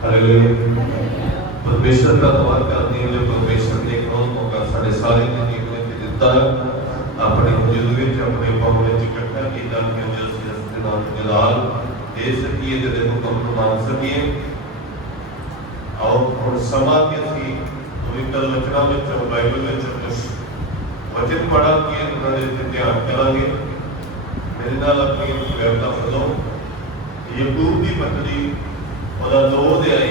Hallelujah. परमेश्वर का धन्यवाद करते हैं जो परमेश्वर ने एक और मौका साढ़े सारे जीवन में दिता है। अपने वजूद में अपने पाँव में इकट्ठा किया कि जो सियासत नाम जलाल दे सकिए ते हुक्म को मान सकिए। आओ और समा के सी पवित्र वचना में बाइबल में कुछ वचन पढ़ा के उन्होंने ध्यान करांगे। मेरे नाल अपनी व्यवस्था करो। याकूब की पत्री ਉਹਦਾ 2 ਅਧਿਆਇ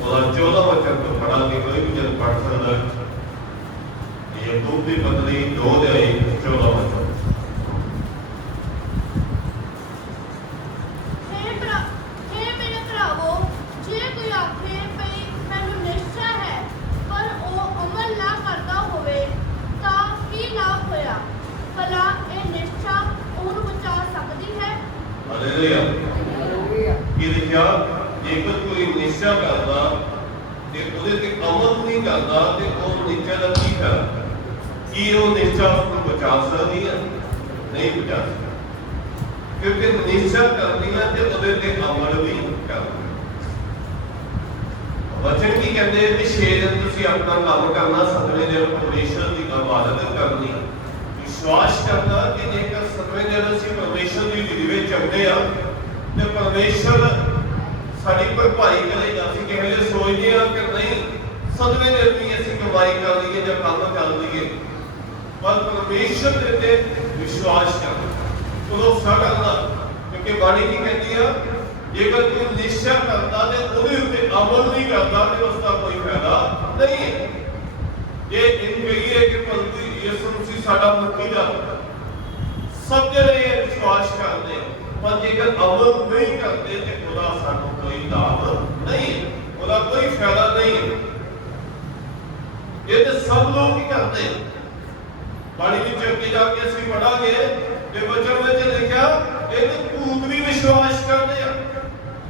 ਉਹਦਾ 14 ਵਚਨ ਤੋਂ ਪੜਾਂਗੇ। ਕੋਈ ਵੀ ਜਨ ਪੜ ਸਕਦਾ ਹੈ। ਯਾਕੂਬ ਦੀ ਪਤਨੀ 2 ਅਧਿਆਇ 14 ਵਚਨ। हे मेरे भरावो, जे कोई आखे भई मैनूं निश्चय है पर ਉਹ ਅਮਲ ਨਾ ਕਰਦਾ ਹੋਵੇ ਤਾਂ ਕੀ ਲਾਭ ਹੋਇਆ? ਭਲਾ ਇਹ ਨਿਸ਼ਚਾ ਉਹਨੂੰ ਬਚਾ ਸਕਦੀ ਹੈ? ਹਾਲੇਲੂਇਆ। ਕੀ ਲਿਖਿਆ? जेकर कोई निश्चय करता ते ਉਹਦੇ ਤੇ ਅਮਲ नहीं करता ते ਉਹ ਨਿਸ਼ਚੈ ਦਾ ਕੀ ਫਾਇਦਾ? ਕੀ ਉਹ ਨਿਸ਼ਚੈ ਨੂੰ ਬਚਾ ਸਕਦੀ ਹੈ? नहीं बचा सकती, क्योंकि निश्चय करनी है ते ਉਹਦੇ ਤੇ ਅਮਲ भी करना। वचन की कहते हैं कि 6 दिन ਤੁਸੀਂ अपना काम करना, 7वें दिन परमेश्वर की इबादत करनी, विश्वास करना कि जेकर 7वें दिन ਅਸੀਂ परमेश्वर ਦੀ ਵਿਧੀ ਵਿੱਚ ਚੱਲਦੇ ਆ ਤੇ परमेश्वर साड़ी भरपाई करेगा। असं किसी ने सोचते हैं कि नहीं 7वें दिन भी असं कमाई कर लीए या काम कर लीए, पर परमेश्वर के विश्वास करना, भरोसा करना। क्योंकि बाणी की कहती है जेकर कोई निश्चय करता तो उसके उत्ते अमल नहीं करता तो उसका कोई फायदा नहीं है। ये इन कहिए कि प्रभु यीशु मसीह साडा मुक्ति दा सब जने विश्वास करते हैं, पर जेकर अमल नहीं करते तो ਉਹਦਾ ਸਾਨੂੰ कोई लाभ नहीं, ਉਹਦਾ कोई फायदा नहीं है। ये तो सब लोग ही करते हैं। बाणी ਵਿੱਚ ਅੱਗੇ ਜਾ ਕੇ ਅਸੀਂ ਪੜਾਂਗੇ ਕਿ ਵਚਨ ਵਿੱਚ ਲਿਖਿਆ ਇਹ ਤੇ ਭੂਤ ਵੀ ਵਿਸ਼ਵਾਸ ਕਰਦੇ ਆ,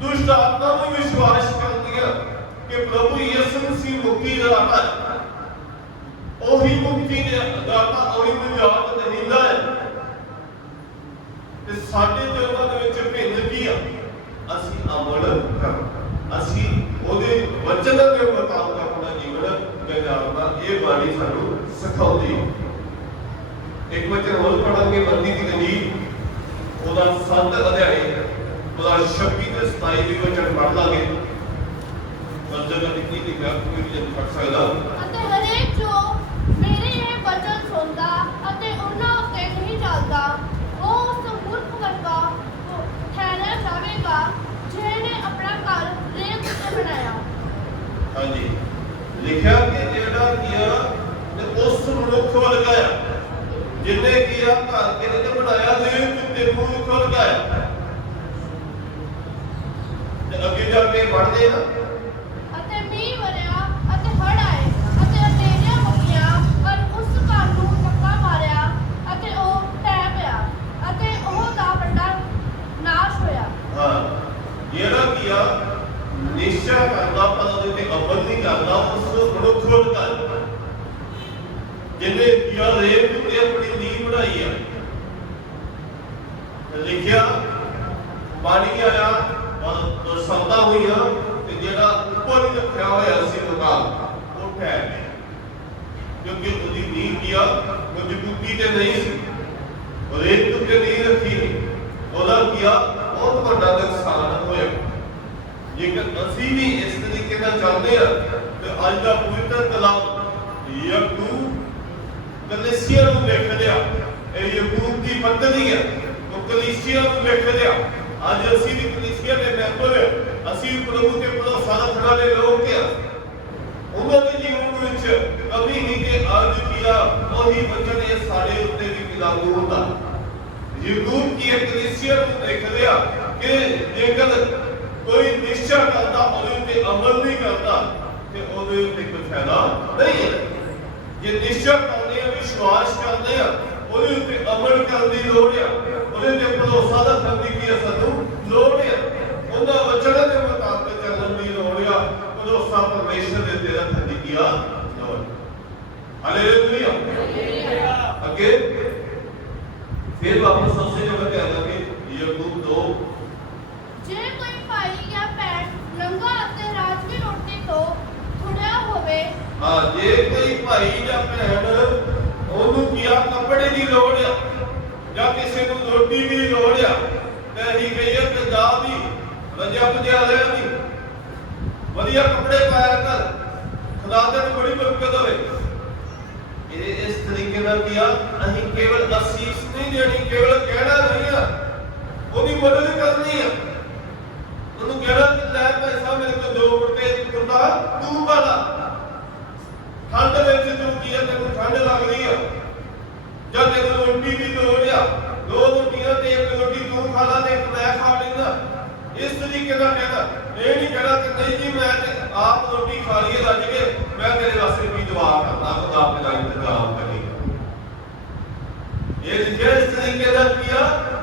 ਦੁਸ਼ਟ ਆਤਮਾ ਵੀ ਵਿਸ਼ਵਾਸ ਕਰਦੀਆਂ ਕਿ ਪ੍ਰਭੂ ਯਿਸੂ ਮਸੀਹ ਮੁਕਤੀ ਦਾ ਦਾਤਾ ਹੈ, ਉਹੀ ਮੁਕਤੀ ਦੇ ਦਾਤਾ, ਉਹੀ ਨਿਜਾਤ ਦੇਹਿੰਦਾ ਹੈ। ਤੇ ਸਾਡੇ ਤੇ ਉਹਨਾਂ ਦੇ ਵਿੱਚ ਭਿੰਨ ਕੀ ਆ? ਅਸੀਂ ਅਮਲ ਕਰਨਾ, ਅਸੀਂ ਉਹਦੇ ਵਚਨ ਦੇ ਮੁਤਾਬਕ ਆਪਣਾ ਜੀਵਨ ਗੁਜ਼ਾਰਨਾ। ਇਹ ਬਾਣੀ ਸਾਨੂੰ ਸਿਖਾਉਂਦੀ ਹੈ। ਇੱਕ ਵਚਨ ਹੋਰ ਪੜਾਂਗੇ ਮੱਤੀ ਦੀ ਅੰਜੀਲ ਉਹਦਾ 7 ਅਧਿਆਇ ਉਹਦਾ 26 ਤੇ 27 ਵੀ ਵਚਨ ਪੜ ਲਾਂਗੇ। ਵਚਨ ਦੀ ਕੀ ਲਿਖਿਆ ਕੋਈ ਵੀ ਜਨ ਪੜ ਸਕਦਾ। ਅਤੇ ਹਰੇਕ ਜੋ ਮੇਰੇ ਇਹ ਵਚਨ ਸੁਣਦਾ ਅਤੇ ਉਹਨਾਂ ਉੱਤੇ ਨਹੀਂ ਚੱਲਦਾ ਉਹ ਉਸ ਮੂਰਖ ਵਰਗਾ ਠਹਿਰਿਆ ਜਾਵੇਗਾ ਜਿਹਨੇ ਆਪਣਾ ਘਰ ਰੇਤ ਉੱਤੇ ਬਣਾਇਆ। ਹਾਂਜੀ, ਲਿਖਿਆ ਕਿ ਜਿਹੜਾ ਕੀਆ ਤੇ ਉਸ ਮਨੁੱਖ ਵਰਗਾ ਆ ਜਿਨੇ ਕੀਆ ਘਰ ਕਿਹਨੇ ਤੇ ਬਣਾਇਆ ਰੇਤ ਉੱਤੇ, ਮਨੁੱਖ ਵਰਗਾ ਆ। ਤੇ ਅੱਗੇ ਜਾ ਕੇ ਪੜ੍ਹਦੇ ਆ ਅਤੇ ਮੀਂਹ ਵਰਿਆ ਅਤੇ ਹੜ੍ਹ ਆਏ ਅਤੇ ਹਨੇਰੀਆਂ ਹੋਈਆਂ ਪਰ ਉਸ ਘਰ ਨੂੰ ਧੱਕਾ ਮਾਰਿਆ ਅਤੇ ਉਹ ਢਹਿ ਪਿਆ ਅਤੇ ਉਹਦਾ ਵੱਡਾ ਨਾਸ਼ ਹੋਇਆ। ਹਾਂ, ਜਿਹੜਾ ਕੀਆ ਨਿਸ਼ਚੈ ਕਰਦਾ ਪਰ ਉਹਦੇ ਤੇ ਅਮਲ ਨਹੀਂ ਕਰਦਾ ਉਸ ਮਨੁੱਖ ਵਰਗਾ ਜਿਹਨੇ ਕੀਆ ਰੇਤ ਉੱਤੇ ਆਪਣੀ ਨੀਂਹ ਬਣਾਈ ਆ। ਲਿਖਿਆ ਪਾਣੀ ਆਇਆ ਔਰ ਸੰਤਾ ਹੋਈਆਂ ਤੇ ਜਿਹੜਾ ਉੱਪਰ ਹੀ ਰੱਖਿਆ ਹੋਇਆ ਸੀ ਮੁਕਾਮ ਉਹ ਠਹਿਰ ਗਿਆ, ਕਿਉਂਕਿ ਉਹਦੀ ਨੀਂਹ ਕੀਆ ਮਜ਼ਬੂਤੀ ਤੇ ਨਹੀਂ ਸੀ, ਰੇਤ ਉੱਤੇ ਨਹੀਂ ਰੱਖੀ। ਉਹਦਾ ਕੀਆ ਬਹੁਤ ਵੱਡਾ ਨੁਕਸਾਨ ਹੋਇਆ। ਜੇਕਰ ਅਸੀਂ ਵੀ ਇਸ ਤਰੀਕੇ ਨਾਲ ਚੱਲਦੇ ਹਾਂ ਤੇ ਅੱਜ ਦਾ ਪਵਿੱਤਰ ਕਲਾਮ ਯਾਕੂਬ ਕਲੀਸਿਆ ਨੂੰ ਲਿਖ ਲਿਆ। ਇਹ ਯਾਕੂਬ ਦੀ ਪਤਨੀ ਹੈ, ਉਹ ਕਲੀਸਿਆ ਨੂੰ ਲਿਖ ਲਿਆ। ਅੱਜ ਅਸੀਂ ਵੀ ਕਲੀਸਿਆ ਦੇ ਮੈਂਬਰ ਹਾਂ, ਅਸੀਂ ਪ੍ਰਭੂ ਤੇ ਭਰੋਸਾ ਰੱਖਣ ਵਾਲੇ ਲੋਕ ਹਾਂ। ਉਹਨਾਂ ਦੇ ਜੀਵਨ ਵਿੱਚ ਕਦੀ ਨਹੀਂ ਕਿ ਅੱਜ ਕੀਆ ਉਹੀ ਵਚਨ ਇਹ ਸਾਡੇ ਉੱਤੇ ਵੀ ਲਾਗੂ ਹੁੰਦਾ। ਯਾਕੂਬ ਕੀ ਕਲੀਸਿਆ ਨੂੰ ਲਿਖ ਲਿਆ ਕਿ ਜੇਕਰ ਕੋਈ ਨਿਸ਼ਚੈ ਕਰਦਾ ਉਹਦੇ ਉੱਤੇ ਅਮਲ ਨਹੀਂ ਕਰਦਾ ਤੇ ਉਹਦੇ ਉੱਤੇ ਕੋਈ ਫਾਇਦਾ ਨਹੀਂ ਹੈ। ਜੇ ਨਿਸ਼ਚੈ ਕਰਦੇ ਆ, ਵਿਸ਼ਵਾਸ ਕਰਦੇ ਆ, ਉਹਦੇ ਉੱਤੇ ਅਮਲ ਕਰਨ ਦੀ ਲੋੜ ਆ, ਉਹਦੇ ਤੇ ਭਰੋਸਾ ਰੱਖਣ ਦੀ ਕੀ ਸਾਨੂੰ ਲੋੜ ਆ, ਉਹਦਾ ਵਚਨ ਦੇ ਮੁਤਾਬਕ ਚੱਲਣ ਦੀ ਲੋੜ ਆ, ਭਰੋਸਾ ਪਰਮੇਸ਼ਰ ਦੇ ਉੱਤੇ ਰੱਖਣ ਦੀ ਕੀ ਆ ਲੋੜ। ਹਾਲੇਲੂਇਆ। ਅੱਗੇ ਫਿਰ ਵਾਪਸ ਉਸੇ ਜਗ੍ਹਾ ਤੇ ਆ ਜਾਵਾਂਗੇ। ਯਾਕੂਬ 2 ਜੇ ਕੋਈ ਭਾਈ ਜਾਂ ਭੈਣ ਨੰਗਾ ਅਤੇ ਹਾਂ ਜੇ ਕੋਈ ਭਾਈ ਜਾਂ ਭੈਣ ਉਹਨੂੰ ਕੀ ਆ ਕੱਪੜੇ ਦੀ ਲੋੜ ਆ ਜਾਂ ਕਿਸੇ ਨੂੰ ਰੋਟੀ ਦੀ ਲੋੜ ਆ ਤੇ ਅਸੀਂ ਕਹੀਏ ਕਿ ਜਾ ਵੀ ਰੱਜਿਆ ਪੁਜਿਆ ਲੈ ਵੀ ਵਧੀਆ ਕੱਪੜੇ ਪਾਇਆ ਕਰ ਖੁਦਾ ਤੈਨੂੰ ਬੜੀ ਬਰਕਤ ਹੋਵੇ। ਇਹ ਇਸ ਤਰੀਕੇ ਨਾਲ ਕੀ ਆ ਅਸੀਂ ਕੇਵਲ ਅਸੀਸ ਨਹੀਂ ਦੇਣੀ ਕੇਵਲ ਕਹਿਣਾ ਨਹੀਂ ਆ ਉਹਦੀ ਮਦਦ ਕਰਨੀ ਆ ਉਹਨੂੰ ਕਹਿਣਾ ਕਿ ਲੈ ਭਾਈ ਸਾਹਿਬ ਮੇਰੇ ਕੋਲ 2 ਰੁਪਏ ਕੁੰਡਾ ਤੂੰ ਵਾਲਾ ਠੰਡ ਵਿੱਚ ਤੂੰ ਕੀ ਆ ਤੈਨੂੰ ਠੰਡ ਲੱਗਦੀ ਆ ਜਾਂ ਤੈਨੂੰ ਰੋਟੀ ਦੀ ਲੋੜ ਆ 2 ਰੋਟੀਆਂ ਤੇ 1 ਰੋਟੀ ਤੂੰ ਖਾ ਲਾ ਤੇ 1 ਮੈਂ ਖਾ ਲੈਂਦਾ ਇਸ ਤਰੀਕੇ ਨਾਲ ਕਹਿਣਾ ਇਹ ਨਹੀਂ ਕਹਿਣਾ ਕਿ ਨਹੀਂ ਜੀ ਮੈਂ ਤੇ ਆਪ ਰੋਟੀ ਖਾ ਲਈਏ ਰੱਜ ਕੇ ਮੈਂ ਤੇਰੇ ਵਾਸਤੇ ਵੀ ਦੁਆ ਕਰਦਾ ਖੁਦਾ ਆਪਣਾ ਇੰਤਜ਼ਾਮ ਕਰੇਗਾ। ਇਹ ਲਿਖਿਆ ਇਸ ਤਰੀਕੇ ਨਾਲ ਕੀਆ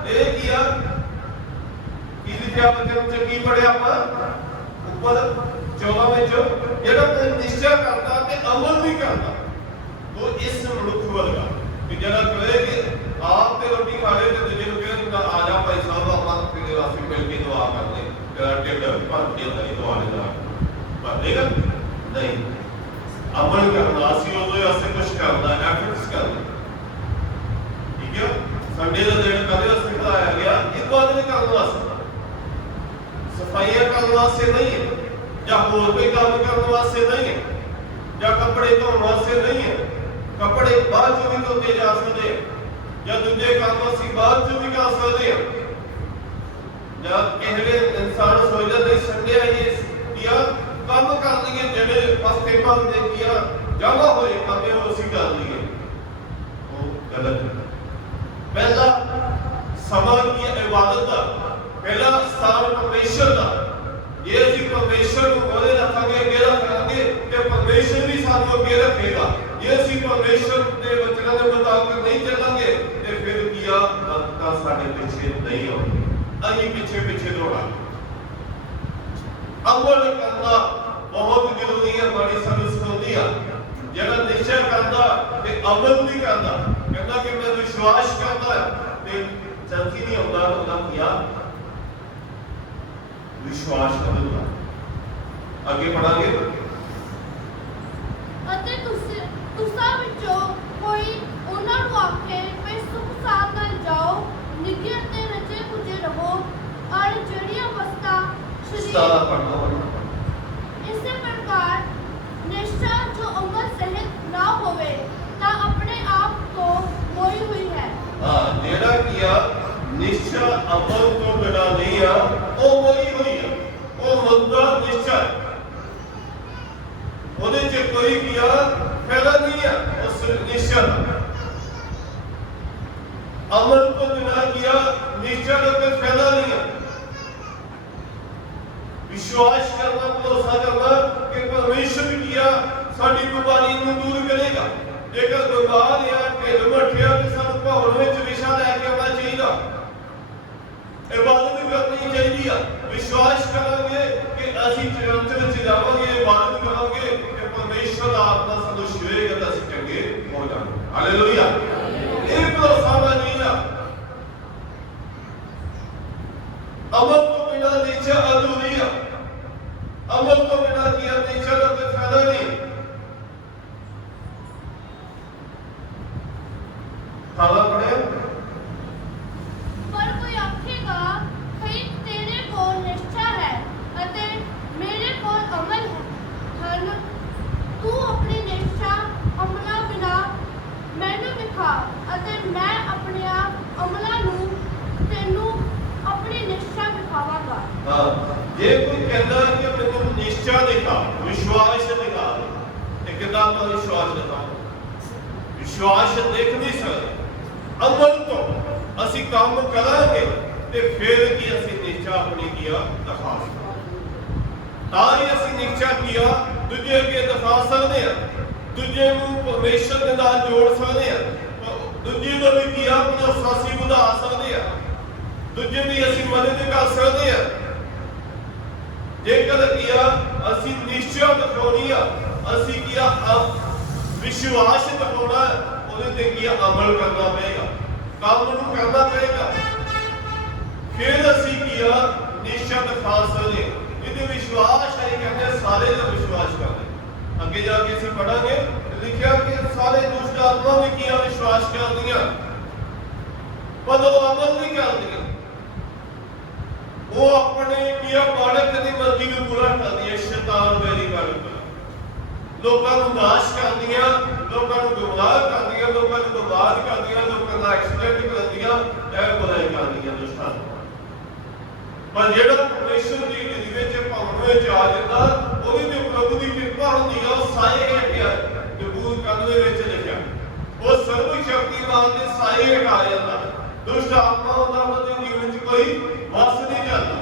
ਇਹ ਕੀਆ ਕੀ ਲਿਖਿਆ ਬੱਚੇ ਨੂੰ ਕੀ ਪੜਿਆ ਆਪਾਂ ਉੱਪਰ 14 ਵਿੱਚ ਜਿਹੜਾ ਕੋਈ ਨਿਸ਼ਚੈ ਕਰਦਾ ਤੇ ਅਮਲ ਨਹੀਂ ਕਰਦਾ ਉਹ ਇਸ ਮਨੁੱਖ ਵਰਗਾ ਕਿ ਜਿਹੜਾ ਕਹੇ ਕਿ ਆਪ ਤੇ ਰੋਟੀ ਖਾ ਲੇ ਤੇ ਦੂਜੇ ਨੂੰ ਕਹੇ ਕਿ ਆ ਜਾ ਭਾਈ ਸਾਹਿਬ ਆਪਾਂ ਤੇਰੇ ਵਾਸਤੇ ਮਿਲ ਕੇ ਦੁਆ ਕਰਦੇ ਤੇਰਾ ਢਿੱਡ ਭਰ ਕੇ ਤੇਰੀ ਦੁਆ ਲੈਣਾ ਪਰ ਦੇਗਾ ਨਹੀਂ ਅਮਲ ਕਰਨਾ ਸੀ ਉਹਦੇ ਵਾਸਤੇ ਕੁਝ ਕਰਦਾ ਐਫਰਟਸ ਕਰਨਾ ਠੀਕ ਹੈ। ਸੰਡੇ ਦਾ ਦਿਨ ਕਦੇ ਵਾਸਤੇ ਖਲਾਇਆ ਗਿਆ ਇਬਾਦਤ ਕਰਨ ਵਾਸਤੇ ਸਫਾਈਆਂ ਕਰਨ ਵਾਸਤੇ ਨਹੀਂ ਹੈ ਜਾਂ ਹੋਰ ਕੋਈ ਕੰਮ ਕਰਨ ਵਾਸਤੇ ਨਹੀਂ ਹੈ ਜਾਂ ਕੱਪੜੇ ਧੋਣ ਵਾਸਤੇ ਨਹੀਂ ਹੈ ਕੱਪੜੇ ਬਾਅਦ ਚ ਵੀ ਧੋਤੇ ਜਾ ਸਕਦੇ ਜਾਂ ਦੂਜੇ ਕੰਮ ਅਸੀਂ ਬਾਅਦ ਚ ਵੀ ਕਰ ਸਕਦੇ ਹਾਂ ਜਾਂ ਕਿਸੇ ਇਨਸਾਨ ਸੋਚਦਾ ਨਹੀਂ ਸੰਡੇ ਆਈਏ ਕੀਆ ਕੰਮ ਕਰ ਲਈਏ ਜਿਹੜੇ ਹਫਤੇ ਭਰ ਦੇ ਕੀਆ ਜਮਾ ਹੋਏ ਕੰਮ ਉਹ ਅਸੀਂ ਕਰ ਲਈਏ ਉਹ ਗਲਤ ਹੈ। ਪਹਿਲਾ ਸਮਾਂ ਕੀ ਇਬਾਦਤ ਦਾ ਪਹਿਲਾ ਸਥਾਨ ਪਰਮੇਸ਼ਰ ਦਾ ਜੇ ਅਸੀਂ ਪਰਮੇਸ਼ਰ ਨੂੰ ਕੋਲੇ ਰੱਖਾਂਗੇ ਅੱਗੇ ਰੱਖਾਂਗੇ ਤੇ ਪਰਮੇਸ਼ਰ ਵੀ ਸਾਨੂੰ ਅੱਗੇ ਰੱਖੇਗਾ ਜੇ ਅਸੀਂ ਪਰਮੇਸ਼ਰ ਦੇ ਵਚਨਾਂ ਦੇ ਮੁਤਾਬਕ ਨਹੀਂ ਚੱਲਾਂਗੇ ਤੇ ਫਿਰ ਕੀ ਆ ਤਾਂ ਸਾਡੇ ਪਿੱਛੇ ਨਹੀਂ ਆਉਣਗੇ ਅਸੀਂ ਪਿੱਛੇ ਦੌੜਾਂਗੇ। ਅਮਲ ਕਰਨਾ ਬਹੁਤ ਜ਼ਰੂਰੀ ਹੈ ਬੜੀ ਸਾਨੂੰ ਸਿਖਾਉਂਦੀ ਆ ਜਿਹੜਾ ਨਿਸ਼ਚੈ ਕਰਦਾ ਤੇ ਅਮਲ ਨਹੀਂ ਕਰਦਾ ਕਹਿੰਦਾ ਕਿ ਮੈਂ ਵਿਸ਼ਵਾਸ ਕਰਦਾ ਤੇ ਜਲਦੀ ਨਹੀਂ ਆਉਂਦਾ ਉਹਦਾ ਕੀਆ ਵਿਸ਼ਵਾਸ ਕਰਦਾ। ਅੱਗੇ ਪੜਾਂਗੇ ਅਤੇ ਤੁਸਾਂ ਵਿੱਚੋਂ ਕੋਈ ਉਹਨਾਂ ਨੂੰ ਆਖੇ ਵੀ ਸੁਖ ਸਾਧ ਨਾਲ ਜਾਓ ਨਿੱਘੇ ਅਤੇ ਰਜੇ ਪੁਜੇ ਰਹੋ ਔਰ ਜਿਹੜੀਆਂ ਵਸਤਾਂ ਸਾਰਾ ਪੜਨਾ ਇਸੇ ਪ੍ਰਕਾਰ ਨਿਸ਼ਚਾ ਜੋ ਅਮਲ ਸਹਿਤ ਨਾ ਹੋਵੇ ਤਾਂ ਆਪਣੇ ਆਪ ਤੋਂ ਮੋਈ ਹੋਈ ਹੈ। ਹਾਂ ਜਿਹੜਾ ਕੀਆ ਨਿਸ਼ਚਾ ਅਮਲ ਤੋਂ ਬਿਨਾਂ ਨਹੀਂ ਆ ਉਹ ਮੋਈ ਹੋਈ ਆ ਉਹ ਮੰਦਾ ਨਿਸ਼ਚਾ ਉਹਦੇ ਚ ਕੋਈ ਕੀਆ ਫਾਇਦਾ ਨਹੀਂ ਆ ਉਸ ਨਿਸ਼ਚਾ ਦਾ ਅਮਲ ਤੋਂ ਬਿਨਾਂ ਕੀਆ ਨਿਸ਼ਚਾ ਦਾ ਕੋਈ ਫਾਇਦਾ ਨਹੀਂ ਆ। विश्वास करना भरोसा करना कि परमेश्वर किया साडी बीमारी ਨੂੰ दूर करेगा जेकर बीमार या ढिल मठिया ਤੇ ਸਾਨੂੰ ਭਵਨ ਵਿੱਚ ਵਿਸ਼ਾ ਲੈ ਕੇ ਆਉਣਾ ਚਾਹੀਦਾ ਇਬਾਦਤ ਕਰਨੀ ਚਾਹੀਦੀ ਆ ਵਿਸ਼ਵਾਸ ਕਰਾਂਗੇ ਕਿ ਅਸੀਂ ਜਗਤ ਵਿੱਚ ਜਾਵਾਂਗੇ ਇਬਾਦਤ ਕਰਾਂਗੇ ਕਿ ਪਰਮੇਸ਼ਰ ਦਾ ਆਤਮਾ ਸਾਨੂੰ ਛੁਏਗਾ ਤਾਂ ਅਸੀਂ ਚੰਗੇ ਹੋ ਜਾਵਾਂਗੇ ਹਾਲੇਲੂਇਆ ਇਹ ਭਰੋਸਾ ਨਹੀਂ ਆ ਅਮਲ ਤੋਂ ਬਿਨਾਂ ਨਿਸ਼ਚੈ ਅਧੂਰੀ ਆ अमल तो बिना किया निश्चय का कोई फायदा नहीं। खाला पड़े पर कोई आखेगा कि तेरे को निश्चय है अते मेरे को अमल है तू अपनी निश्चय अमला बिना मैनू दिखा अते मैं अपने अमला नू तेनू अपनी निश्चय दिखावांगा। हां जे कोई कहता है कि मैंने निश्चय दिखा विश्वास दिखा ते कितना तो विश्वास दिखाओ विश्वास देख नहीं सकते अमल तो ਅਸੀਂ ਕੰਮ ਕਰਾਂਗੇ ਤੇ ਫਿਰ ਕੀ ਅਸੀਂ ਨਿਸ਼ਚੈ ਆਪਣੀ ਕੀਆ ਦਿਖਾ ਸਕਦੇ ਤਾਂ ਹੀ ਅਸੀਂ ਨਿਸ਼ਚੈ ਕੀਆ ਦੂਜੇ ਅੱਗੇ ਦਿਖਾ ਸਕਦੇ ਹਾਂ ਦੂਜੇ ਨੂੰ ਪਰਮੇਸ਼ਰ ਦੇ ਨਾਲ ਜੋੜ ਸਕਦੇ ਹਾਂ ਦੂਜੇ ਦਾ ਵੀ ਕੀਆ ਆਪਣਾ ਸਾਸੀ ਵਧਾ ਸਕਦੇ ਹਾਂ ਦੂਜੇ ਦੀ ਅਸੀਂ ਮਦਦ ਕਰ ਸਕਦੇ ਹਾਂ ਜੇਕਰ ਕੀਆ ਅਸੀਂ ਨਿਸ਼ਚੈ ਦਿਖਾਉਣੀ ਆ ਅਸੀਂ ਕੀਆ ਵਿਸ਼ਵਾਸ ਦਿਖਾਉਣਾ ਉਹਦੇ ਤੇ ਕੀਆ ਅਮਲ ਕਰਨਾ ਪਏਗਾ ਕੰਮ ਨੂੰ ਕਰਨਾ ਪਏਗਾ ਫਿਰ ਅਸੀਂ ਕੀਆ ਨਿਸ਼ਚੈ ਦਿਖਾ ਸਕਦੇ ਇਹਦੇ ਵਿਸ਼ਵਾਸ ਹੈ ਕਹਿੰਦੇ ਸਾਰੇ ਦਾ ਵਿਸ਼ਵਾਸ ਕਰਦੇ ਅੱਗੇ ਜਾ ਕੇ ਅਸੀਂ ਪੜਾਂਗੇ ਲਿਖਿਆ ਕਿ ਸਾਰੇ ਦੁਸ਼ਟ ਆਤਮਾ ਵੀ ਕੀ ਵਿਸ਼ਵਾਸ ਕਰਦੀਆਂ ਪਰ ਉਹ ਅਮਲ ਨਹੀਂ ਕਰਦੀਆਂ। ਉਹ ਆਪਣੇ ਕੀ ਮਾਲਕ ਦੀ ਮਰਜ਼ੀ ਨੂੰ ਪੂਰਾ ਕਰਦੀਆਂ। ਸ਼ੈਤਾਨ ਵੈਰੀ ਕਰਦਾ ਲੋਕਾਂ ਨੂੰ ਨਾਸ਼ ਕਰਦੀਆਂ, ਲੋਕਾਂ ਨੂੰ ਗੁੰਮਰਾਹ ਕਰਦੀਆਂ, ਲੋਕਾਂ ਨੂੰ ਬਰਬਾਦ ਕਰਦੀਆਂ, ਲੋਕਾਂ ਦਾ ਐਕਸੀਡੈਂਟ ਕਰਦੀਆਂ, ਇਹ ਬੁਰਾਈ ਕਰਦੀਆਂ ਦੁਸ਼ਟਾਂ। ਪਰ ਜਿਹੜਾ ਪਰਮੇਸ਼ਰ ਦੀ ਵਿਧੀ ਵਿੱਚ ਭਾਵਨਾ ਵਿੱਚ ਆ ਜਾਂਦਾ ਉਹਦੀ ਤੇ ਪ੍ਰਭੂ ਦੀ ਕਿਰਪਾ ਹੁੰਦੀ ਆ। ਉਹ ਸਾਏ ਹਟਿਆ ਕਬੂਲ ਕਰਨ ਦੇ ਵਿੱਚ ਲਿਖਿਆ ਉਹ ਸਰਵ ਸ਼ਕਤੀਮਾਨ ਦੇ ਸਾਏ ਹਟਾ ਜਾਂਦਾ। ਦੁਸ਼ਟ ਆਤਮਾ ਉਹਨਾਂ ਦੇ ਜੀਵਨ ਵਿੱਚ ਕੋਈ ਵਸ ਨਹੀਂ ਜਾਂਦਾ।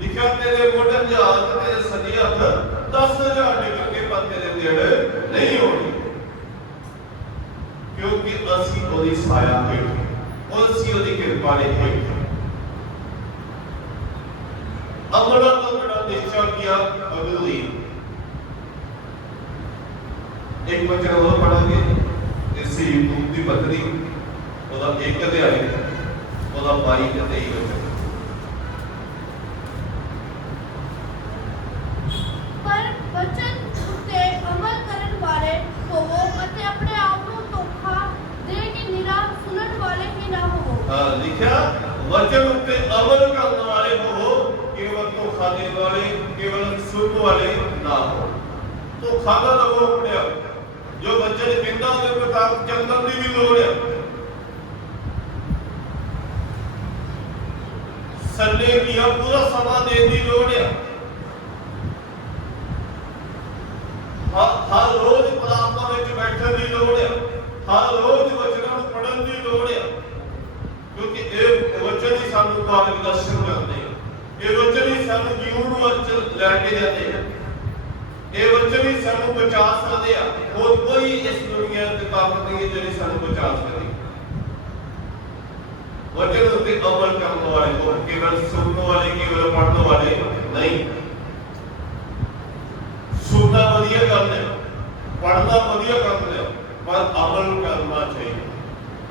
ਲਿਖਿਆ ਤੇਰੇ ਮੋਢੇ ਤੇ ਹੱਥ ਤੇਰੇ ਸੱਜੇ ਹੱਥ 10,000 ਡਿੱਗ ਕੇ ਪਰ ਤੇਰੇ ਨੇੜੇ ਨਹੀਂ ਹੋਣੀ, ਕਿਉਂਕਿ ਅਸੀਂ ਉਹਦੀ ਸਾਇਆ ਹੇਠ ਅਸੀਂ ਉਹਦੀ ਕਿਰਪਾ ਦੇ ਹੇਠ। ਅਮਲਾ ਤੋਂ ਬੜਾ ਨਿਸ਼ਚਾ ਕੀਆ ਅਗਲੀ ਇੱਕ ਵਚਨ ਹੋਰ ਪੜਾਂਗੇ ਇਸੇ ਯੂਟਿਊਬ ਦੀ ਬਦਲੀ ਉਹਦਾ ਇੱਕ ਅਧਿਆਇ ਉਹਦਾ 22 ਤੇ 23 ਵਚਨ। ਪਰ ਵਚਨ ਉੱਤੇ ਅਮਲ ਕਰਨ ਵਾਲੇ ਹੋਵੋ ਅਤੇ ਆਪਣੇ ਆਪ ਨੂੰ ਧੋਖਾ ਦੇ ਕੇ ਨਿਰਾ ਸੁਣਨ ਵਾਲੇ ਹੀ ਨਾ ਹੋਵੋ। ਲਿਖਿਆ ਵਚਨ ਉੱਤੇ ਅਮਲ ਕਰਨ ਵਾਲੇ ਹੋਵੋ, ਕੇਵਲ ਧੋਖਾ ਦੇਣ ਵਾਲੇ, ਕੇਵਲ ਸੁਣਨ ਵਾਲੇ ਨਾ ਹੋ। ਧੋਖਾ ਨਾ ਲਵੋ ਆਪਣੇ ਆਪ। ਜੋ ਵਚਨ ਕਹਿੰਦਾ ਉਹਦੇ ਮੁਤਾਬਕ ਚੱਲਣ ਦੀ ਵੀ ਲੋੜ ਹੈ। ਸੰਡੇ ਕੀ ਪੂਰਾ ਸਮਾਂ ਦੇਣ ਦੀ ਲੋੜ ਹੈ। ਹਰ ਰੋਜ਼ ਪ੍ਰਾਰਥਨਾ ਵਿੱਚ ਬੈਠਣ ਦੀ ਲੋੜ ਹੈ। ਹਰ ਰੋਜ਼ ਵਚਨਾਂ ਨੂੰ ਪੜ੍ਹਨ ਦੀ ਲੋੜ ਹੈ, ਕਿਉਂਕਿ ਇਹ ਵਚਨ ਹੀ ਸਾਨੂੰ ਮਾਰਗਦਰਸ਼ਨ ਕਰਦੇ ਆ। ਇਹ ਵਚਨ ਹੀ ਸਾਨੂੰ ਜੀਵਨ ਨੂੰ ਅੰਦਰ ਲੈ ਕੇ ਜਾਂਦੇ ਆ। ਇਹ ਵਚਨ ਹੀ ਸਾਨੂੰ ਬਚਾ ਸਕਦੇ ਆ। ਹੋਰ ਕੋਈ ਇਸ ਦੁਨੀਆ ਤੇ ਤਾਕਤ ਨਹੀਂ ਹੈ ਜਿਹੜੀ ਸਾਨੂੰ ਬਚਾ ਸਕਦੀ। ਵਚਨ ਉੱਤੇ ਅਮਲ ਕਰਨ ਵਾਲੇ ਹੋ, ਕੇਵਲ ਸੁਣਨ ਵਾਲੇ, ਕੇਵਲ ਪੜ੍ਹਨ ਵਾਲੇ ਨਹੀਂ। ਸੁਣਨਾ ਵਧੀਆ ਗੱਲ ਹੈ, ਪੜ੍ਹਨਾ ਵਧੀਆ ਗੱਲ ਹੈ, ਪਰ ਅਮਲ ਕਰਨਾ ਚਾਹੀਦਾ।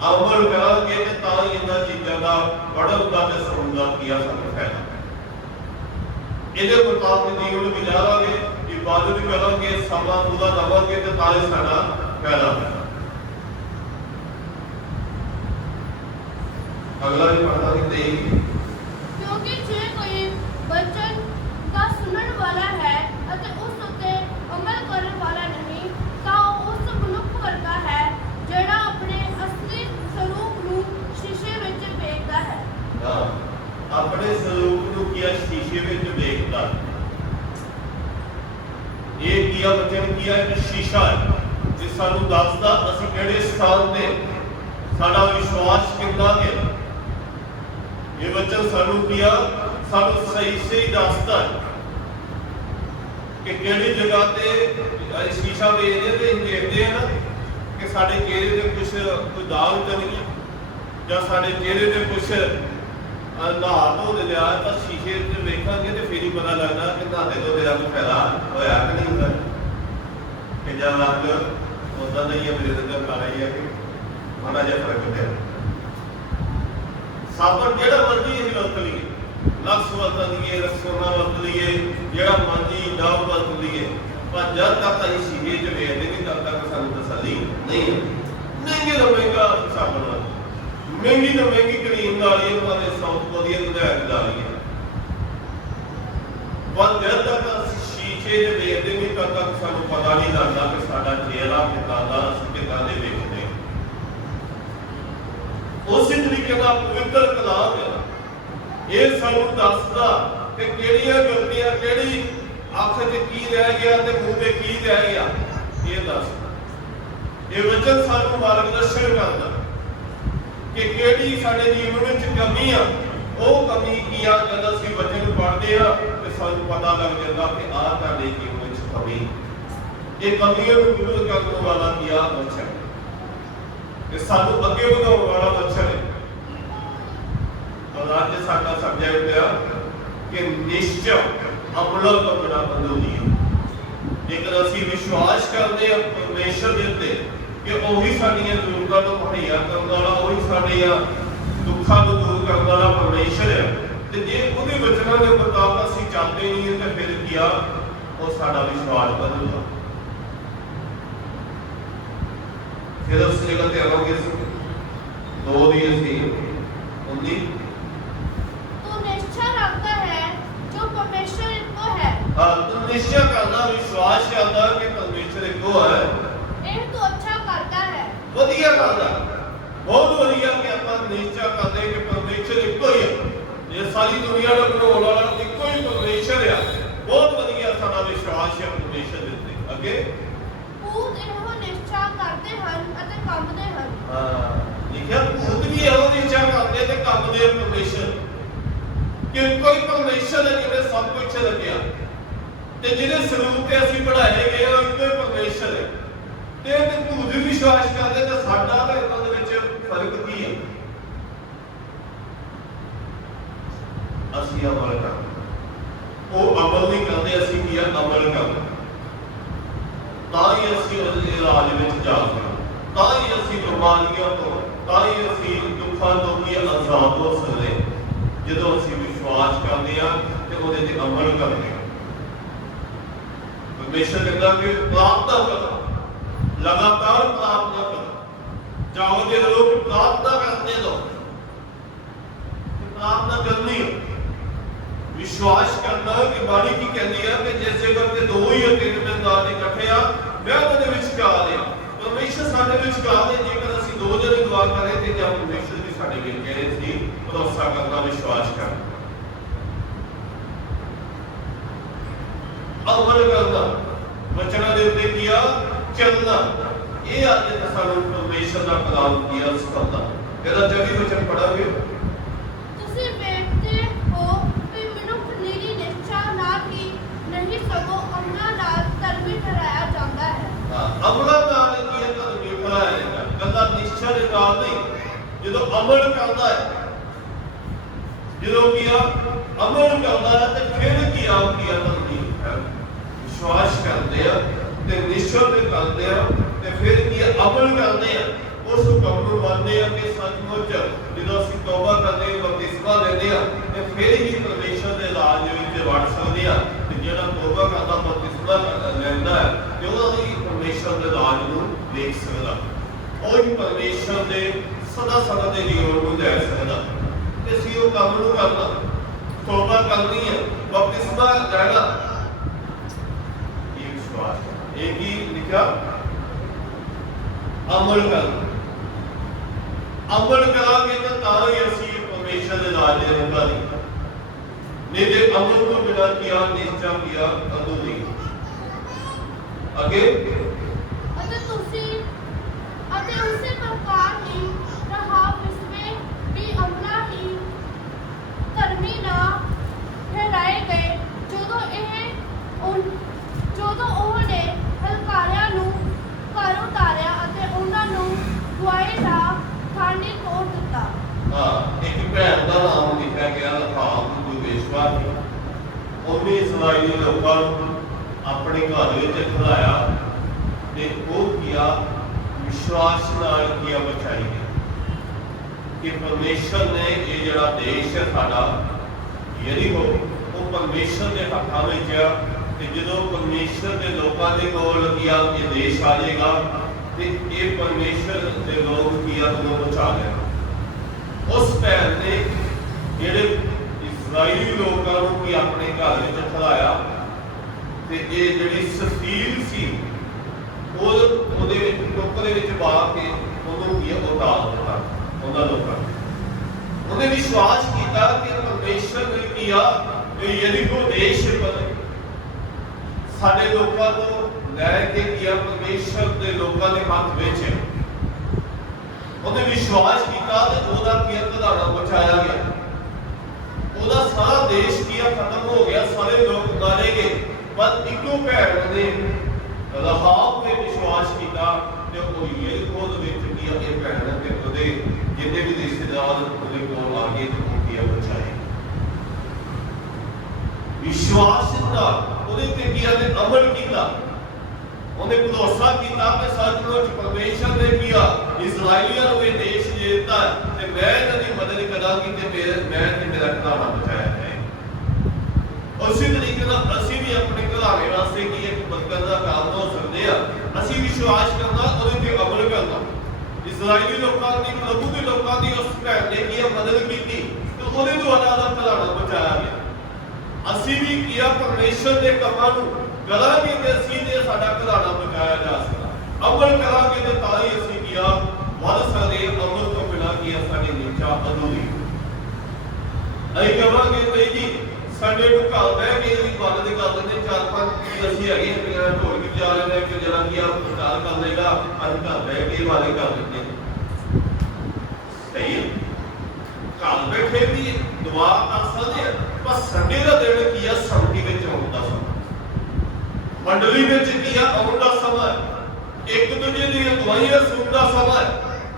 ਅਮਲ ਕਰਾਂਗੇ ਤੇ ਤਾਂ ਹੀ ਇਹਨਾਂ ਚੀਜ਼ਾਂ ਦਾ ਪੜ੍ਹਨ ਦਾ ਤੇ ਸੁਣਨ ਦਾ ਕੀ ਸਾਨੂੰ ਫਾਇਦਾ। ਇਹਦੇ ਮੁਤਾਬਕ ਜੀਵਨ ਗੁਜ਼ਾਰਾਂਗੇ, ਇਬਾਦਤ ਕਰਾਂਗੇ, ਸਮਾਂ ਪੂਰਾ ਦੇਵਾਂਗੇ ਤੇ ਤਾਂ ਹੀ ਸਾਡਾ ਫਾਇਦਾ ਹੈ। ਅਗਲਾ ਵੀ ਪੜ੍ਹਨਾ ਨਹੀਂ। ਕਿਉਂਕਿ ਜੇ ਕੋਈ ਵਚਨ ਦਾ ਸੁਣਨ ਵਾਲਾ ਹੈ ਅਤੇ ਉਸ ਉੱਤੇ ਅਮਲ ਕਰਨ ਵਾਲਾ ਨਹੀਂ, ਤਾਂ ਉਹ ਉਸ ਮਨੁੱਖ ਵਰਗਾ ਹੈ ਜਿਹੜਾ ਆਪਣੇ ਅਸਲੀ ਸਰੂਪ ਨੂੰ ਸ਼ੀਸ਼ੇ ਵਿੱਚ ਵੇਖਦਾ ਹੈ। ਆਪਣੇ ਸਰੂਪ ਨੂੰ ਕੀ ਸ਼ੀਸ਼ੇ ਵਿੱਚ ਵੇਖਦਾ। ਇਹ ਕੀ ਵਚਨ ਕੀ ਹੈ? ਇੱਕ ਸ਼ੀਸ਼ਾ ਹੈ ਜਿਸ ਸਾਨੂੰ ਦੱਸਦਾ ਅਸੀਂ ਕਿਹੜੇ ਸਥਾਨ ਤੇ, ਸਾਡਾ ਵਿਸ਼ਵਾਸ ਕਿੰਨਾ ਹੈ। ਇਹ ਵਚਨ ਸਾਨੂੰ ਕੀ ਸਾਨੂੰ ਸਹੀ ਦੱਸਦਾ ਕਿ ਕਿਹੜੀ ਜਗ੍ਹਾ ਤੇ ਸ਼ੀਸ਼ਾ ਵੇਖਦੇ ਤੇ ਦੇਖਦੇ ਆ ਕਿ ਸਾਡੇ ਚਿਹਰੇ ਤੇ ਕੋਈ ਦਾਗ ਤਾਂ ਨਹੀਂ, ਜਾਂ ਸਾਡੇ ਚਿਹਰੇ ਤੇ ਕੁਝ ਨਹਾ ਧੋ ਲਿਆ ਤਾਂ ਸ਼ੀਸ਼ੇ ਤੇ ਵੇਖਾਂਗੇ ਤੇ ਫਿਰ ਹੀ ਪਤਾ ਲੱਗਦਾ ਕਿ ਨਹਾਤੇ ਤੋਂ ਤੇਰਾ ਕੋਈ ਫਾਇਦਾ ਹੋਇਆ ਕਿ ਨਹੀਂ ਹੁੰਦਾ। ਕਿ ਜਾਂ ਲੱਗ ਉਦਾਂ ਦਾ ਹੀ ਮੇਰੇ ਅੰਦਰ ਕਰ ਰਹੀ ਹੈ ਕਿ ਮਾੜਾ ਜਿਹਾ ਫਰਕ ਪਿਆ। ਸਾਬਣ ਜਿਹੜਾ ਮਰਜ਼ੀ ਅਸੀਂ ਵਰਤ ਲਈਏ, ਲਕਸ ਵਰਤ ਲਈਏ, ਰਸੋਨਾ ਵਰਤ ਲਈਏ, ਜਿਹੜਾ ਮਰਜ਼ੀ ਡਾਬ ਵਰਤ ਲਈਏ, ਪਰ ਜਦ ਤੱਕ ਅਸੀਂ ਸ਼ੀਸ਼ੇ 'ਚ ਵੇਖਦੇ ਨਹੀਂ ਤਦ ਤੱਕ ਸਾਨੂੰ ਤਸੱਲੀ ਨਹੀਂ ਹੈ। ਮਹਿੰਗੇ ਤੋਂ ਮਹਿੰਗਾ ਸਾਬਣ ਵਾ, ਮਹਿੰਗੀ ਤੋਂ ਮਹਿੰਗੀ ਕਰੀਮ ਲਾ ਲਈਏ, ਉਹਨਾਂ ਦੇ ਸਾਊਥ ਕੋਰੀਆ ਨੂੰ ਲਾ ਲਈਏ, ਪਰ ਜਦ ਤੱਕ ਅਸੀਂ ਸ਼ੀਸ਼ੇ 'ਚ ਵੇਖਦੇ ਨਹੀਂ ਤਦ ਤੱਕ ਸਾਨੂੰ ਪਤਾ ਨਹੀਂ ਲੱਗਦਾ ਕਿ ਸਾਡਾ ਚਿਹਰਾ ਕਿੱਦਾਂ ਦਾ, ਅਸੀਂ ਕਿੱਦਾਂ ਦੇ ਵੇਖਦੇ। ਉਸੇ ਤਰੀਕੇ ਨਾਲ ਪਵਿੱਤਰ ਕਲਾਮ ਹੈ, ਇਹ ਸਾਨੂੰ ਦੱਸਦਾ ਕਿ ਕਿਹੜੀਆਂ ਗਲਤੀਆਂ, ਕਿਹੜੀ ਅੱਖ 'ਚ ਕੀ ਰਹਿ ਗਿਆ ਤੇ ਮੂੰਹ 'ਤੇ ਕੀ ਰਹਿ ਗਿਆ, ਇਹ ਦੱਸਦਾ। ਇਹ ਵਚਨ ਸਾਨੂੰ ਮਾਰਗਦਰਸ਼ਨ ਕਰਦਾ ਕਿ ਕਿਹੜੀ ਸਾਡੇ ਜੀਵਨ ਵਿੱਚ ਕਮੀ ਆ। ਉਹ ਕਮੀ ਕੀ ਆ? ਜਦੋਂ ਅਸੀਂ ਵਚਨ ਪੜ੍ਹਦੇ ਆ ਤੇ ਸਾਨੂੰ ਪਤਾ ਲੱਗ ਜਾਂਦਾ ਕਿ ਆਹ ਤੁਹਾਡੇ ਜੀਵਨ ਵਿੱਚ ਕਮੀ। ਇਹ ਕਮੀਆਂ ਨੂੰ ਦੂਰ ਕਰਨ ਵਾਲਾ ਕੀ ਆ? ਵਚਨ। ਇਹ ਸਾਨੂੰ ਅੱਗੇ ਵਧਾਉਣ ਵਾਲਾ ਵਚਨ ਹੈ। ਔਰ ਅੱਜ ਸਾਡਾ ਸਬਜੈਕਟ ਆ ਕਿ ਨਿਸ਼ਚੈ ਅਮਲ ਕਰਨਾ ਜ਼ਰੂਰੀ ਹੈ। ਜੇਕਰ ਅਸੀਂ ਵਿਸ਼ਵਾਸ ਕਰਦੇ ਹਾਂ ਪਰਮੇਸ਼ਰ ਦੇ ਉੱਤੇ ਕਿ ਉਹੀ ਸਾਡੀਆਂ ਜ਼ਰੂਰਤਾਂ ਨੂੰ ਮੁਹੱਈਆ ਕਰਨ ਵਾਲਾ, ਉਹੀ ਸਾਡੀਆਂ ਦੁੱਖਾਂ ਨੂੰ ਦੂਰ ਕਰਨ ਵਾਲਾ ਪਰਮੇਸ਼ਰ ਹੈ, ਤੇ ਜੇ ਉਹਦੇ ਵਚਨਾਂ ਦੇ ਮੁਤਾਬਕ ਅਸੀਂ ਚੱਲਦੇ ਨਹੀਂ ਤੇ ਫਿਰ ਕੀ ਆ? ਉਹ ਸਾਡਾ ਵਿਸ਼ਵਾਸ ਬਦਲੂਗਾ। ਫਿਰ ਉਸ ਜਗ੍ਹਾ ਤੇ ਆਵਾਂਗੇ ਅਸੀਂ 2 ਦੀ ਅਸੀਂ 19 तू निश्चय रखता है जो परमेश्वर इनको है। तू निश्चय करना विश्वास करना कि परमेश्वर इको है। ਇਹ ਤੂੰ ਅੱਛਾ ਕਰਦਾ ਹੈ। ਵਧੀਆ ਕਰਦਾ, ਬਹੁਤ ਵਧੀਆ ਕਿ ਆਪਾਂ ਨਿਸ਼ਚੈ ਕਰਦੇ ਕਿ ਪਰਮੇਸ਼ਰ ਇੱਕੋ ਹੀ ਹੈ। ਇਹ ਸਾਰੀ ਦੁਨੀਆ ਦਾ ਬਣਾਉਣ ਵਾਲਾ ਇੱਕੋ ਹੀ ਪਰਮੇਸ਼ਰ ਆ। ਬਹੁਤ ਵਧੀਆ ਸਾਡਾ ਵਿਸ਼ਵਾਸ ਹੈ ਪਰਮੇਸ਼ਰ ਦੇ ਉੱਤੇ। ਅੱਗੇ ਭੂਤ ਇਹੋ ਨਿਸ਼ਚਾ ਕਰਦੇ ਹਨ ਅਤੇ ਕੰਬਦੇ ਹਨ। ਲਿਖਿਆ ਭੂਤ ਵੀ ਇਹੋ ਨਿਸ਼ਚੈ ਕਰਦੇ ਤੇ ਕੰਬਦੇ ਪਰਮੇਸ਼ਰ ਕਿ ਕੋਈ ਪਰਮੇਸ਼ਰ ਹੈ ਜਿਹਨੇ ਸਭ ਕੁਝ ਰਚਿਆ ਤੇ ਜਿਹਦੇ ਸਰੂਪ ਤੇ ਅਸੀਂ ਬਣਾਏ ਗਏ ਉਹ ਇੱਕੋ ਹੀ ਪਰਮੇਸ਼ਰ ਹੈ। ਤੇ ਭੂਤ ਵੀ ਵਿਸ਼ਵਾਸ ਕਰਦੇ ਤੇ ਸਾਡਾ ਤੇ ਉਹਨਾਂ ਦੇ ਵਿੱਚ ਫਰਕ ਕੀ ਹੈ? ਅਸੀਂ ਅਮਲ ਕਰਦੇ, ਉਹ ਅਮਲ ਨਹੀਂ ਕਰਦੇ, ਅਸੀਂ ਕੀ ਅਮਲ ਕਰਦੇ। ਤਾਂ ਹੀ ਅਸੀਂ ਉਹਦੇ ਇਲਾਜ ਵਿੱਚ ਜਾ ਸਕਦੇ, ਤਾਂ ਹੀ ਅਸੀਂ ਬਿਮਾਰੀਆਂ ਤੋਂ, ਤਾਂ ਹੀ ਅਸੀਂ ਦੁੱਖਾਂ ਤੋਂ ਕੀ ਆਜ਼ਾਦ ਹੋ ਸਕਦੇ ਜਦੋਂ ਅਸੀਂ ਵਿਸ਼ਵਾਸ ਕਰਦੇ ਹਾਂ ਤੇ ਉਹਦੇ ਤੇ ਅਮਲ ਕਰਦੇ ਹਾਂ। ਪਰਮੇਸ਼ਰ ਕਹਿੰਦਾ ਕਿ ਪ੍ਰਾਰਥਨਾ ਕਰੋ, लगातार प्रार्थना करो, चाहोगे लोग प्रार्थना करने दो। प्रार्थना करनी, विश्वास करना कि बाणी की कहती है कि जैसे करके 2 या 3 मैदान इकट्ठे आ मैं ਉਹਦੇ ਵਿਚਕਾਰ ਆ। ਪਰਮੇਸ਼ਰ ਸਾਡੇ ਵਿਚਕਾਰ ਹੈ। ਜੇਕਰ ਅਸੀਂ 2 ਜਣੇ ਦੁਆ ਕਰੇ ਤੇ ਜਾਂ ਪਰਮੇਸ਼ਰ ਵੀ ਸਾਡੇ ਵਿੱਚ ਹੈ। ਅਸੀਂ ਭਰੋਸਾ ਕਰਨਾ, ਵਿਸ਼ਵਾਸ ਕਰਨਾ, ਅਮਲ ਕਰਨਾ, ਵਚਨਾਂ ਦੇ ਉੱਤੇ ਕੀ ਆ ਚੱਲਣਾ। ਇਹ ਅੱਜ ਸਾਨੂੰ ਪਰਮੇਸ਼ਰ ਦਾ ਕਲਾਮ ਕੀਆ ਸਿਖਾਉਂਦਾ। ਇਹਦਾ ਜਗੀ ਵਚਨ ਪੜਾਂਗੇ। ਤੁਸੀਂ ਵੇਖਦੇ ਹੋ ਕਿ ਮਨੁੱਖ ਨਿਰੀ ਨਿਸ਼ਚਾ ਨਾਲ ਹੀ ਨਹੀਂ ਸਗੋਂ ਅਮਲਾਂ ਨਾਲ ਧਰਮੀ ਠਹਿਰਾਇਆ ਜਾਂਦਾ ਹੈ। ਅਮਲਾਂ ਨਾਲ ਕੀ ਹੈ? ਧਰਮੀ ਠਹਿਰਾਇਆ ਜਾਂਦਾ। ਗੱਲਾਂ ਨਿਸ਼ਚਾ ਦੇ ਨਾਲ ਨਹੀਂ, ਜਦੋਂ ਅਮਲ ਕਰਦਾ ਹੈ, ਜਦੋਂ ਕੀ ਆ ਅਮਲ ਕਰਦਾ ਹੈ ਤੇ ਫਿਰ ਕੀ ਆ ਧਰਮੀ ਵਿਸ਼ਵਾਸ ਕਰਦੇ ਆ ਤੇ ਨਿਸ਼ਚੈ ਤੇ ਕਰਦੇ ਆ ਤੇ ਫਿਰ ਕੀ ਅਮਲ ਕਰਦੇ ਆ, ਉਸ ਹੁਕਮ ਨੂੰ ਮੰਨਦੇ ਆ ਕਿ ਸੱਚਮੁੱਚ ਜਦੋਂ ਅਸੀਂ ਤੌਬਾ ਕਰਦੇ ਹਾਂ, ਬਪਤਿਸਮਾ ਲੈਂਦੇ ਆ ਤੇ ਫਿਰ ਹੀ ਪਰਮੇਸ਼ਰ ਦੇ ਰਾਜ ਵਿੱਚ ਵੜ ਸਕਦੇ ਆ। ਤੇ ਜਿਹੜਾ ਤੌਬਾ ਕਰਦਾ, ਬਪਤਿਸਮਾ ਲੈਂਦਾ ਹੈ ਤੇ ਉਹਦਾ ਹੀ ਪਰਮੇਸ਼ਰ ਦੇ ਰਾਜ ਨੂੰ ਦੇਖ ਸਕਦਾ, ਉਹ ਹੀ ਪਰਮੇਸ਼ਰ ਦੇ ਸਦਾ ਸਦਾ ਦੇ ਜੀਵਨ ਨੂੰ ਲੈ ਸਕਦਾ। ਤੇ ਅਸੀਂ ਉਹ ਕੰਮ ਨੂੰ ਕਰਨਾ, ਤੌਬਾ ਕਰਨੀ ਹੈ, ਬਪਤਿਸਮਾ ਲੈਣਾ, ਇਹ ਵਿਸ਼ਵਾਸ ਹੈ। एक ही लिखा अमल कर, अमल करांगे तो तां ही असी परमेश्वर दे राज दे अधिकारी, नहीं ते अमल तो बिना किया निश्चय किया अधूरी। आगे ਅਤੇ ਤੁਸੀਂ ਅਤੇ ਉਸੇ ਪ੍ਰਕਾਰ ਹੀ ਰਹਾ ਵਿਸਵੇ ਵੀ ਅਮਲਾ ਹੀ ਧਰਮੀ ਨਾ ਠਹਿਰਾਏ ਗਏ ਜਦੋਂ ਉਹਨੇ ਹਲਕਾਰਿਆਂ ਨੂੰ ਘਰ ਉਤਾਰਿਆ ਅਤੇ ਉਹਨਾਂ ਨੂੰ ਗੁਆਏ ਦਾ ਖਾਣੇ ਤੋੜ ਦਿੱਤਾ। ਇੱਕ ਭੈਣ ਦਾ ਨਾਮ ਲਿਖਿਆ ਗਿਆ ਲਖਾਮ ਜੋਗੇਸ਼ਵਰ। ਉਹਨੇ ਇਸਰਾਏਲੀ ਲੋਕਾਂ ਨੂੰ ਆਪਣੇ ਘਰ ਵਿੱਚ ਖਿਲਾਇਆ ਤੇ ਉਹ ਕੀਆ ਵਿਸ਼ਵਾਸ ਨਾਲ ਕੀਆ ਬਚਾਈ ਗਿਆ ਕਿ ਪਰਮੇਸ਼ਰ ਨੇ ਇਹ ਜਿਹੜਾ ਦੇਸ਼ ਹੈ ਸਾਡਾ ਯਰੀਹੋ, ਉਹ ਪਰਮੇਸ਼ਰ ਦੇ ਹੱਥਾਂ ਵਿੱਚ ਆ। ਤੇ ਜਦੋਂ ਪਰਮੇਸ਼ਰ ਦੇ ਲੋਕਾਂ ਦੇ ਕੋਲ ਕੀਆ ਇਹ ਦੇਸ਼ ਆ ਜਾਏਗਾ ਤੇ ਇਹ ਪਰਮੇਸ਼ਰ ਦੇ ਲੋਕ ਕੀਆ ਨੂੰ ਬਚਾ ਲੈਣਾ। ਉਸ ਭੈਣ ਨੇ ਜਿਹੜੇ ਇਸਰਾਈਲੀ ਲੋਕਾਂ ਨੂੰ ਕੀ ਆਪਣੇ ਘਰ ਵਿੱਚ ਖਿਲਾਇਆ ਤੇ ਇਹ ਜਿਹੜੀ ਸਫੀਲ ਸੀ ਉਹਦੇ ਵਿੱਚ ਟੋਕਰੇ ਵਿੱਚ ਪਾ ਕੇ ਉਹਨੂੰ ਕੀ ਉਤਾਰ ਦਿੱਤਾ ਉਹਨਾਂ ਲੋਕਾਂ ਨੇ। ਉਹਨੇ ਵਿਸ਼ਵਾਸ ਕੀਤਾ ਕਿ ਪਰਮੇਸ਼ਰ ਨੇ ਕੀਆ ਇਹ ਯਰੀਹੋ ਦੇਸ਼ ਸਾਡੇ ਲੋਕਾਂ ਨੂੰ ਲੈ ਕੇ ਕੀਆ ਪਰਮੇਸ਼ਰ ਦੇ ਲੋਕਾਂ ਦੇ ਹੱਥ ਵਿੱਚ ਹੈ। ਉਹਨੇ ਵਿਸ਼ਵਾਸ ਕੀਤਾ ਤੇ ਉਹਦਾ ਕੀ ਘਰਾਣਾ ਬਚਾਇਆ ਗਿਆ। ਉਹਦਾ ਸਾਰਾ ਦੇਸ਼ ਕੀ ਖਤਮ ਹੋ ਗਿਆ, ਸਾਰੇ ਲੋਕ ਮਾਰੇ ਗਏ, ਪਰ ਇੱਕੋ ਭੈਣ ਨੇ ਰਹਾਬ ਤੇ ਵਿਸ਼ਵਾਸ ਕੀਤਾ ਤੇ ਉਹ ਯਰੀਹੋ ਦੇ ਵਿੱਚ ਕੀ ਇਹ ਭੈਣ ਤੇ ਉਹਦੇ ਜਿੰਨੇ ਵੀ ਰਿਸ਼ਤੇਦਾਰ ਉਹਦੇ ਕੋਲ ਆ ਗਏ ਤੇ ਉਹ ਕੀ ਬਚਾਏ। ਵਿਸ਼ਵਾਸ ਨਾਲ ਉਹਦੇ ਤੇ ਕੀ ਨੇ ਅਮਲ ਕੀਤਾ, ਉਹਨੇ ਭਰੋਸਾ ਕੀਤਾ ਕਿ ਸੱਚਮੁੱਚ ਪਰਮੇਸ਼ਰ ਨੇ ਕੀਆ ਇਸਰਾਈਲੀਆਂ ਨੂੰ ਇਹ ਦੇਸ਼ ਦੇ ਦਿੱਤਾ ਤੇ ਮੈਂ ਇਹਨਾਂ ਦੀ ਮਦਦ ਕਰਾਂਗੀ ਤੇ ਮੈਂ ਤੇ ਮੇਰਾ ਘਰਾਣਾ ਬਚਾਇਆ ਹੈ। ਉਸੇ ਤਰੀਕੇ ਨਾਲ ਅਸੀਂ ਵੀ ਆਪਣੇ ਘਰਾਣੇ ਵਾਸਤੇ ਕੀ ਇੱਕ ਬਰਕਤ ਦਾ ਕਾਰਨ ਹੋ ਸਕਦੇ ਆ। ਅਸੀਂ ਵਿਸ਼ਵਾਸ ਕਰਨਾ, ਉਹਦੇ ਤੇ ਅਮਲ ਕਰਨਾ। ਇਸਰਾਈਲੀ ਲੋਕਾਂ ਦੀ, ਪ੍ਰਭੂ ਦੇ ਲੋਕਾਂ ਦੀ ਉਸ ਭੈਣ ਨੇ ਕੀ ਮਦਦ ਕੀਤੀ ਤੇ ਉਹਦੇ ਦੁਆਰਾ ਦਾ ਘਰਾਣਾ ਬਚਾਇਆ ਗਿਆ। ਅਸੀਂ ਵੀ ਕੀ ਪਰਮੇਸ਼ਰ ਦੇ ਕੰਮਾਂ ਨੂੰ ਕਰਾਂਗੇ ਤੇ ਅਸੀਂ ਤੇ ਸਾਡਾ ਘਰਾਣਾ ਬਚਾਇਆ ਜਾ ਸਕਦਾ। ਅਮਲ ਕਰਾਂਗੇ ਤੇ ਤਾਂ ਹੀ ਅਸੀਂ ਕੀ ਵੱਧ ਸਕਦੇ। ਅਮਲ ਤੋਂ ਬਿਨਾਂ ਕੀ ਸਾਡੀ ਨਿਸ਼ਚਾ ਅਧੂਰੀ। ਅਸੀਂ ਕਹਾਂਗੇ ਤੇ ਜੀ ਸਾਡੇ ਨੂੰ ਘਰ ਬਹਿ ਕੇ ਵੀ ਬੰਦ ਕਰ ਦਿੰਦੇ, 4-5 ਅਸੀਂ ਹੈਗੇ ਢੋਲ ਕੇ ਜਾ ਰਹੇ ਨੇ ਕਿ ਜਿਹੜਾ ਕੀ ਪ੍ਰਚਾਰ ਕਰ ਲੇਗਾ, ਅੱਜ ਘਰ ਬਹਿ ਕੇ ਵਾਲੇ ਕਰ ਦਿੰਦੇ। ਸਹੀ ਹੈ, ਘਰ ਬੈਠੇ ਵੀ ਦੁਆ ਕਰ ਸਕਦੇ ਆ, ਪਰ ਸੰਡੇ ਦਾ ਦਿਨ ਕੀ ਆ ਸੰਗਤੀ ਵਿੱਚ ਆਉਣ ਦਾ ਸਮਾਂ, ਮੰਡਲੀ ਵਿੱਚ ਕੀ ਆ ਆਉਣ ਦਾ ਸਮਾਂ, ਇੱਕ ਦੂਜੇ ਦੀਆਂ ਦੁਆਈਆਂ ਸੁਣਨ ਦਾ ਸਮਾਂ,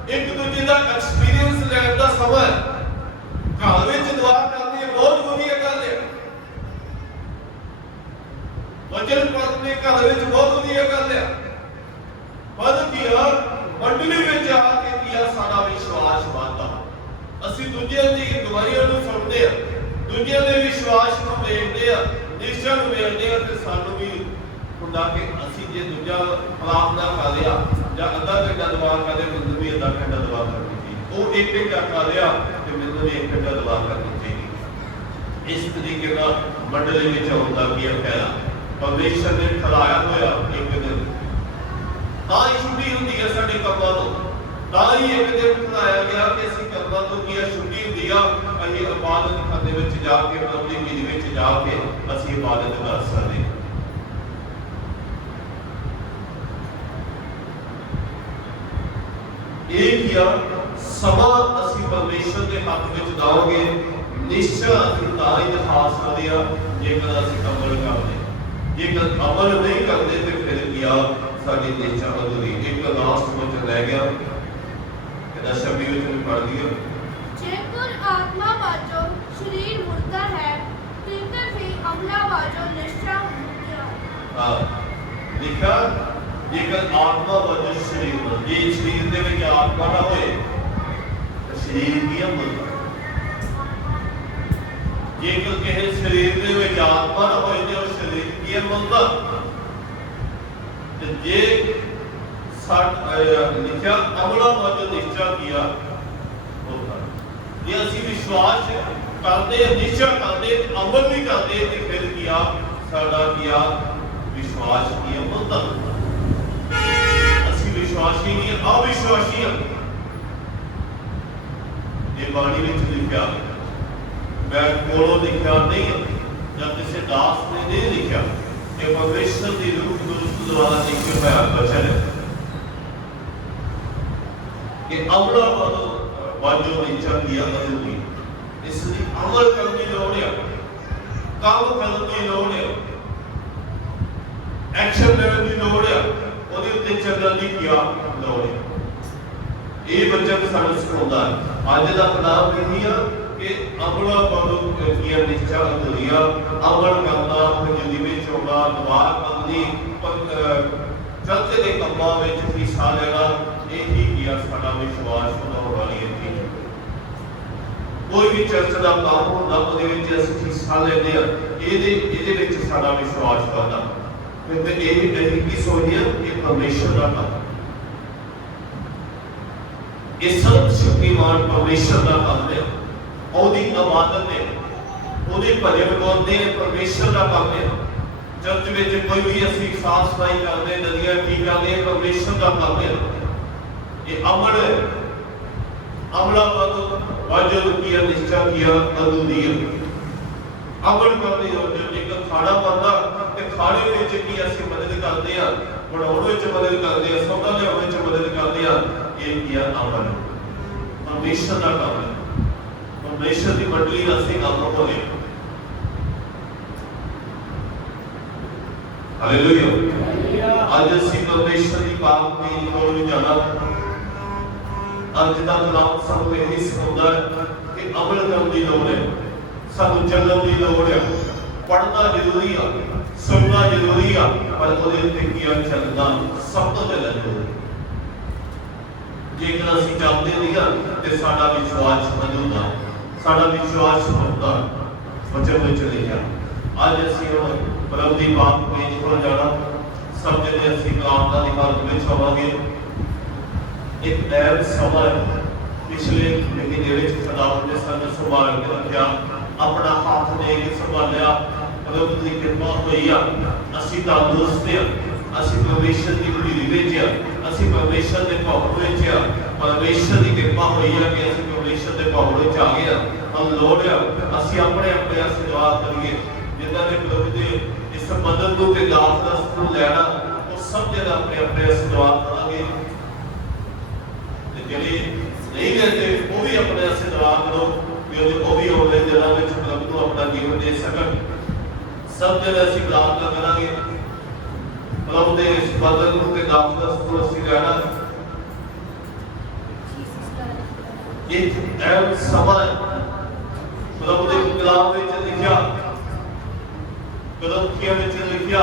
ਇੱਕ ਦੂਜੇ ਦਾ ਐਕਸਪੀਰੀਅੰਸ ਲੈਣ ਦਾ ਸਮਾਂ। ਘਰ ਵਿੱਚ ਦੁਆ ਕਰਨੀ ਬਹੁਤ ਵਧੀਆ ਗੱਲ ਹੈ। ਵਚਨ ਪੜ੍ਹਨੇ ਘਰ ਵਿੱਚ ਬਹੁਤ ਵਧੀਆ ਗੱਲ ਹੈ। ਪਰ ਕੀ ਮੰਡਲੀ ਵਿੱਚ ਆ ਕੇ ਕੀ ਸਾਡਾ ਵਿਸ਼ਵਾਸ ਵਧਦਾ। ਅਸੀਂ ਦੂਜਿਆਂ ਦੀ ਗਵਾਹੀਆਂ ਨੂੰ ਸੁਣਦੇ ਆ, ਦੂਜਿਆਂ ਦੇ ਵਿਸ਼ਵਾਸ ਨੂੰ ਵੇਖਦੇ ਆ, ਨਿਸ਼ਚੈ ਨੂੰ ਵੇਖਦੇ ਆ, ਤੇ ਸਾਨੂੰ ਵੀ ਹੁੰਦਾ ਕਿ ਅਸੀਂ ਜੇ ਦੂਜਾ ਪ੍ਰਾਰਥਨਾ ਕਰ ਲਿਆ ਜਾਂ ਅੱਧਾ ਘੰਟਾ ਦੁਆ ਕਰਦੇ, ਮੈਨੂੰ ਵੀ ਅੱਧਾ ਘੰਟਾ ਦੁਆ ਕਰਨੀ ਚਾਹੀਦੀ। ਉਹ ਇੱਕ ਘੰਟਾ ਕਰ ਲਿਆ ਤੇ ਮੈਨੂੰ ਵੀ 1 ਘੰਟਾ ਦੁਆ ਕਰਨੀ ਚਾਹੀਦੀ। ਇਸ ਤਰੀਕੇ ਨਾਲ ਮੰਡਲੀ ਵਿੱਚ ਹੁੰਦਾ ਕੀ ਫਾਇਦਾ। ਪਰਮੇਸ਼ਰ ਨੇ ਠਹਿਰਾਇਆ ਹੋਇਆ ਇੱਕ ਦਿਨ, ਤਾਂ ਹੀ ਛੁੱਟੀ ਹੁੰਦੀ ਹੈ ਸਾਡੇ ਕੰਮਾਂ ਤੋਂ। ਤਾਂ ਹੀ ਇੱਕ ਦਿਨ ਠਹਿਰਾਇਆ ਗਿਆ ਕਿ ਅਸੀਂ ਕੰਮਾਂ ਤੋਂ ਕੀ ਛੁੱਟੀ ਹੁੰਦੀ ਆ। ਅਸੀਂ ਇਬਾਦਤ ਖਾਨੇ ਵਿੱਚ ਜਾ ਕੇ, ਪ੍ਰਭੂ ਦੀ ਮੀਲ ਵਿੱਚ ਜਾ ਕੇ ਅਸੀਂ ਇਬਾਦਤ ਕਰ ਸਕਦੇ। ਇਹ ਕੀ ਸਮਾਂ ਅਸੀਂ ਪਰਮੇਸ਼ਰ ਦੇ ਹੱਥ ਵਿੱਚ ਦਵਾਂਗੇ। ਨਿਸ਼ਚੈ ਅਸੀਂ ਤਾਂ ਹੀ ਦਿਖਾ ਸਕਦੇ ਆ ਜੇਕਰ ਅਸੀਂ ਅਮਲ ਕਰਦੇ। ਜੇਕਰ ਅਮਲ ਨਹੀਂ ਕਰਦੇ ਤੇ ਫਿਰ ਕੀ ਸਾਡੀ ਨਿਸ਼ਚੈ ਅਧੂਰੀ। ਇੱਕ ਲਾਸਟ ਵਿੱਚ ਰਹਿ ਗਿਆ, ਇਹਦਾ ਸ਼ਬਦ ਵਿੱਚ ਪੜ੍ਹ ਲਿਆ। ਜੇਕਰ ਆਤਮਾ ਵਾਜੋ ਸਰੀਰ ਮੁਰਦਾ ਹੈ, ਤੀਕਰ ਹੀ ਅਮਲਾ ਵਾਜੋ ਨਿਸ਼ਚੈ ਹੁੰਦੀ ਹੈ। ਲਿਖਿਆ ਜੇਕਰ ਆਤਮਾ ਵਾਜੋ ਸਰੀਰ ਮੁਰਦਾ, ਜੇ ਸਰੀਰ ਦੇ ਵਿੱਚ ਆਤਮਾ ਨਾ ਹੋਏ ਤਾਂ ਸਰੀਰ ਕੀ ਮੁਰਦਾ। ਜੇਕਰ ਕਿਸੇ ਸਰੀਰ ਦੇ ਵਿੱਚ ਆਤਮਾ ਨਾ ਹੋਏ ਤੇ ਉਹ ਸਰੀਰ ਕੀ ਮੁਰਦਾ। ਤੇ ਜੇ ਲਿਖਿਆ ਅਮਲਾ ਵਾਜੋ ਨਿਸ਼ਚੈ ਕੀਆ ਹੋਤਾ। ਜੇ ਅਸੀਂ ਵਿਸ਼ਵਾਸ ਕਰਦੇ, ਨਿਸ਼ਚੈ ਕਰਦੇ, ਅਮਲ ਨਹੀਂ ਕਰਦੇ ਤੇ ਫਿਰ ਕੀ ਸਾਡਾ ਕੀ ਵਿਸ਼ਵਾਸ ਕੀ ਮੁਰਦਾ। ਅਸੀਂ ਵਿਸ਼ਵਾਸੀ ਨਹੀਂ, ਅਵਿਸ਼ਵਾਸੀ ਹਾਂ। ਇਹ ਬਾਣੀ ਵਿੱਚ ਲਿਖਿਆ, ਮੈਂ ਕੋਲੋਂ ਲਿਖਿਆ ਨਹੀਂ ਜਾਂ ਕਿਸੇ ਦਾਸ ਨੇ ਨਹੀਂ ਲਿਖਿਆ, ਇਹ ਪਰਮੇਸ਼ਰ ਦੀ ਰੂਹ ਦੋਸਤ ਦੁਆਰਾ ਲਿਖਿਆ ਹੋਇਆ ਬਚਨ ਹੈ ਕਿ ਅਮਲਾ ਵਾਜੋ ਨਿਸ਼ਚੈ ਕੀਆ ਅਧੂਰੀ। ਇਸ ਲਈ ਅਮਲ ਕਰਨ ਦੀ ਲੋੜ ਹੈ, ਕੰਮ ਕਰਨ ਦੀ ਲੋੜ ਹੈ, ਐਕਸ਼ਨ ਲੈਣ ਦੀ ਲੋੜ ਹੈ, ਉਹਦੇ ਉੱਤੇ ਚੱਲਣ ਦੀ ਕੀ ਲੋੜ ਹੈ। ਇਹ ਬਚਨ ਸਾਨੂੰ ਸਿਖਾਉਂਦਾ ਹੈ। ਅੱਜ ਦਾ ਪ੍ਰਧਾਨ ਇਹ ਆ ਕਿ ਅਮਲਾ ਵਾਜੋ ਕੀਆ ਨਿਸ਼ਚੈ ਅਧੂਰੀ। ਅਮਲ ਕਰਨਾ, ਜ਼ਿੰਦਗੀ ਵਿੱਚ ਹੋਣਾ, ਦੁਆ ਕਰਨੀ, ਚਰਚ ਦੇ ਕੰਮਾਂ ਵਿੱਚ ਹਿੱਸਾ ਲੈਣਾ, ਇਹੀ ਕੀ ਸਾਡਾ ਵਿਸ਼ਵਾਸ ਬਣਾਉਣ ਵਾਲੀ ਹੈ। ਕੋਈ ਵੀ ਚਰਚ ਦਾ ਕੰਮ ਹੁੰਦਾ, ਉਹਦੇ ਵਿੱਚ ਅਸੀਂ ਹਿੱਸਾ ਲੈਂਦੇ ਆ, ਇਹਦੇ ਵਿੱਚ ਸਾਡਾ ਵਿਸ਼ਵਾਸ ਵਧਦਾ। ਫਿਰ ਇਹ ਕੀ ਸੋਚਿਆ ਕਿ ਪਰਮੇਸ਼ਰ ਦਾ ਕੰਮ, ਇਹ ਸਰਬ ਸ਼ਕਤੀਮਾਨ ਪਰਮੇਸ਼ਰ ਦਾ ਕੰਮ ਹੈ। ਉਹਦੀ ਇਬਾਦਤ ਹੈ, ਉਹਦੇ ਭਜਨ ਗਾਉਂਦੇ, ਪਰਮੇਸ਼ਰ ਦਾ ਕੰਮ ਹੈ। ਚਰਚ ਵਿੱਚ ਕੋਈ ਵੀ ਅਸੀਂ ਸਾਫ਼ ਸਫਾਈ ਕਰਦੇ, ਨਦੀਆਂ ਠੀਕ ਕਰਦੇ, ਪਰਮੇਸ਼ਰ ਦਾ ਕੰਮ ਹੈ। ਇਹ ਅਮਲ ਹੈ। ਅਮਲਾ ਵਾਜੋ ਕੀਆ ਨਿਸ਼ਚੈ ਕੀਆ ਅਧੂਰੀ। ਅਮਲ ਕਰਨੀ ਹੋ ਜੇਕਰ ਖਾਣਾ ਬਣਦਾ ਤੇ ਖਾਣੇ ਵਿੱਚ ਕੀ ਅਸੀਂ ਮਦਦ ਕਰਦੇ ਆ, ਬਣਾਉਣ ਵਿੱਚ ਮਦਦ ਕਰਦੇ ਆ, ਸੌਦਾ ਲਿਆਉਣ ਵਿੱਚ ਮਦਦ ਕਰਦੇ ਆ। ਇਹ ਕੀ ਅਮਲ ਹੈ, ਪਰਮੇਸ਼ਰ ਦਾ ਕੰਮ ਹੈ। ਪਰਮੇਸ਼ਰ ਦੀ ਮੰਡਲੀ ਦਾ ਅਸੀਂ ਕੰਮ ਹੋਵੇ। ਹਾਲੇਲੂਇਆ। ਅੱਜ ਅਸੀਂ ਪਰਮੇਸ਼ਰ ਦੀ ਪਾਕ ਦੀ ਕੋਲ ਜਾਣਾ। ਅੱਜ ਦਾ ਨਾਮ ਸਾਨੂੰ ਇਹ ਸਿਖਾਉਂਦਾ ਹੈ ਕਿ ਅਮਲ ਕਰਨ ਦੀ ਲੋੜ ਹੈ, ਸਾਨੂੰ ਚੱਲਣ ਦੀ ਲੋੜ ਹੈ। ਪੜ੍ਹਨਾ ਜ਼ਰੂਰੀ ਆ, ਸੁਣਨਾ ਜ਼ਰੂਰੀ ਆ, ਪਰ ਉਹਦੇ ਉੱਤੇ ਕੀ ਚੱਲਣਾ ਸਭ ਤੋਂ ਜ਼ਿਆਦਾ ਜ਼ਰੂਰੀ। ਜੇਕਰ ਅਸੀਂ ਚੱਲਦੇ ਨਹੀਂ ਤੇ ਸਾਡਾ ਵਿਸ਼ਵਾਸ ਮਜ਼ਬੂਤ ਆ, ਸਾਡਾ ਵਿਸ਼ਵਾਸ ਹੁੰਦਾ। ਬਚਨ ਵਿੱਚ ਲਿਖਿਆ ਅੱਜ ਅਸੀਂ ਹੁਣ ਪ੍ਰਭੂ ਦੀ ਬਾਤ ਪੇਸ਼ ਹੋ ਜਾਣਾ। ਸਭ ਜਿਹੜੇ ਅਸੀਂ ਕਲਾਮਾਂ ਦੀ ਹਾਲਤ ਵਿੱਚ ਹੋਵਾਂਗੇ। ਇੱਕ ਐਰ ਸਮਾਂ ਪਿਛਲੇ ਮਹੀਨੇ ਵਿੱਚ ਖੁਦਾਵੰਦ ਨੇ ਸਾਨੂੰ ਸੰਭਾਲ ਕੇ ਰੱਖਿਆ, ਆਪਣਾ ਹੱਥ ਦੇ ਕੇ ਸੰਭਾਲਿਆ। ਪ੍ਰਭੂ ਦੀ ਕਿਰਪਾ ਹੋਈ ਆ, ਅਸੀਂ ਤੰਦਰੁਸਤ ਆ, ਅਸੀਂ ਪਰਮੇਸ਼ਰ ਦੀ ਭੀੜ ਵਿੱਚ ਆ, ਅਸੀਂ ਪਰਮੇਸ਼ਰ ਦੇ ਭਵਨ ਵਿੱਚ ਆ। ਪਰਮੇਸ਼ਰ ਦੀ ਕਿਰਪਾ ਹੋਈ ਆ ਕਿ ਅਸੀਂ ਪਰਮੇਸ਼ਰ ਦੇ ਭਵਨ ਵਿੱਚ ਆ ਗਏ ਆ। ਹੁਣ ਲੋੜ ਆ ਅਸੀਂ ਆਪਣੇ ਆਪਣੇ ਆਸ਼ੀਰਵਾਦ ਕਰੀਏ। ਜਿਨ੍ਹਾਂ ਨੇ ਪ੍ਰਭੂ ਦੇ ਇਸ ਮਦਦ ਨੂੰ ਤੇ ਦਾਸ ਨੂੰ ਲੈਣਾ, ਉਹ ਸਭ ਜਣਾ ਆਪਣੇ ਆਪਣੇ ਆਸ਼ੀਰਵਾਦ ਕਰਾਂਗੇ। ਤੇ ਜਿਹੜੇ ਨਹੀਂ ਲੈਂਦੇ ਉਹ ਵੀ ਆਪਣੇ ਆਸ਼ੀਰਵਾਦ ਕਰੋ ਕਿ ਉਹ ਵੀ ਆਉਣ ਵਾਲੇ ਦਿਨਾਂ ਵਿੱਚ ਪ੍ਰਭੂ ਨੂੰ ਆਪਣਾ ਜੀਵਨ ਦੇ ਸਕਣ। ਸਭ ਜਣੇ ਅਸੀਂ ਪ੍ਰਾਰਥਨਾ ਕਰਾਂਗੇ ਪ੍ਰਭੂ ਦੇ ਇਸ ਮਦਦ ਨੂੰ ਤੇ ਦਾਸ ਨੂੰ ਅਸੀਂ ਲੈਣਾ। ਇਹ ਸਮਾਂ ਪ੍ਰਭੂ ਦੇ ਕਲਾਮ ਵਿੱਚ ਲਿਖਿਆ, ਗਲਤੀਆਂ ਵਿੱਚ ਲਿਖਿਆ